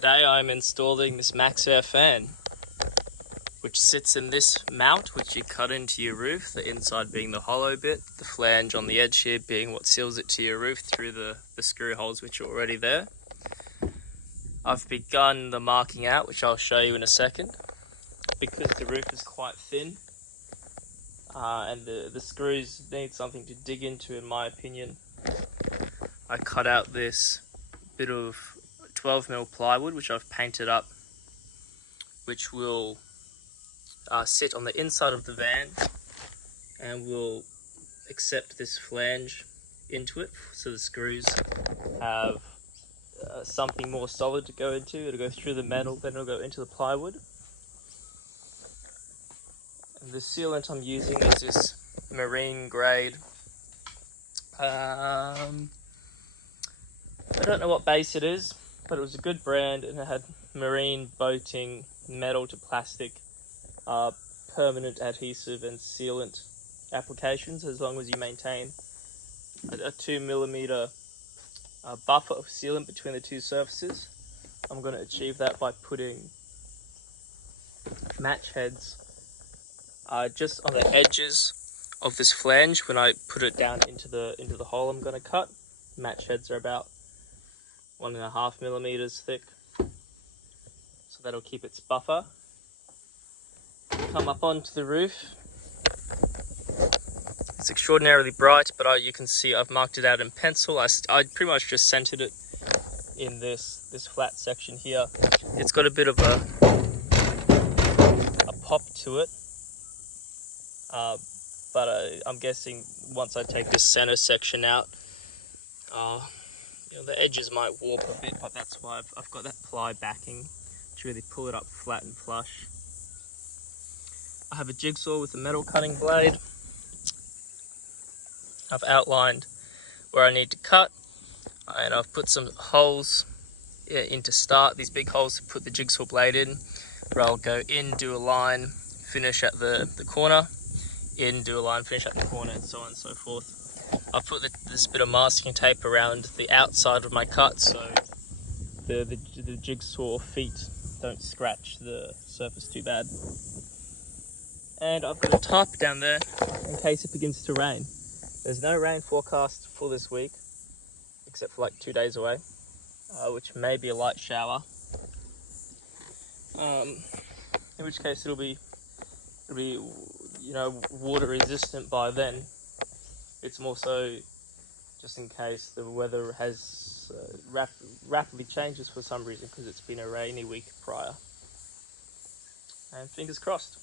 Today I'm installing this Max Air fan, which sits in this mount which you cut into your roof, the inside being the hollow bit, the flange on the edge here being what seals it to your roof through the screw holes which are already there. I've begun the marking out, which I'll show you in a second. Because the roof is quite thin and the screws need something to dig into, in my opinion, I cut out this bit of 12mm plywood which I've painted up, which will sit on the inside of the van and will accept this flange into it, so the screws have something more solid to go into. It'll go through the metal, then it'll go into the plywood. And the sealant I'm using is this marine grade. I don't know what base it is, but it was a good brand and it had marine boating, metal to plastic, permanent adhesive and sealant applications, as long as you maintain a 2mm buffer of sealant between the two surfaces. I'm going to achieve that by putting match heads just on the edges of this flange. When I put it down into the hole I'm going to cut, match heads are about 1.5mm thick, so that'll keep its buffer. Come up onto the roof. It's extraordinarily bright, but you can see I've marked it out in pencil. I pretty much just centered it in this flat section here. It's got a bit of a pop to it, but I'm guessing once I take this center section out, the edges might warp a bit, but that's why I've got that ply backing to really pull it up flat and flush. I have a jigsaw with a metal cutting blade. I've outlined where I need to cut, and I've put some holes in to start, these big holes to put the jigsaw blade in, where I'll go in, do a line, finish at the corner, in, do a line, finish at the corner, and so on and so forth. I've put this bit of masking tape around the outside of my cut so the jigsaw feet don't scratch the surface too bad. And I've got a tarp down there in case it begins to rain. There's no rain forecast for this week, except for like 2 days away, which may be a light shower. In which case it'll be water resistant by then. It's more so just in case the weather has rapidly changes for some reason, because it's been a rainy week prior. And fingers crossed.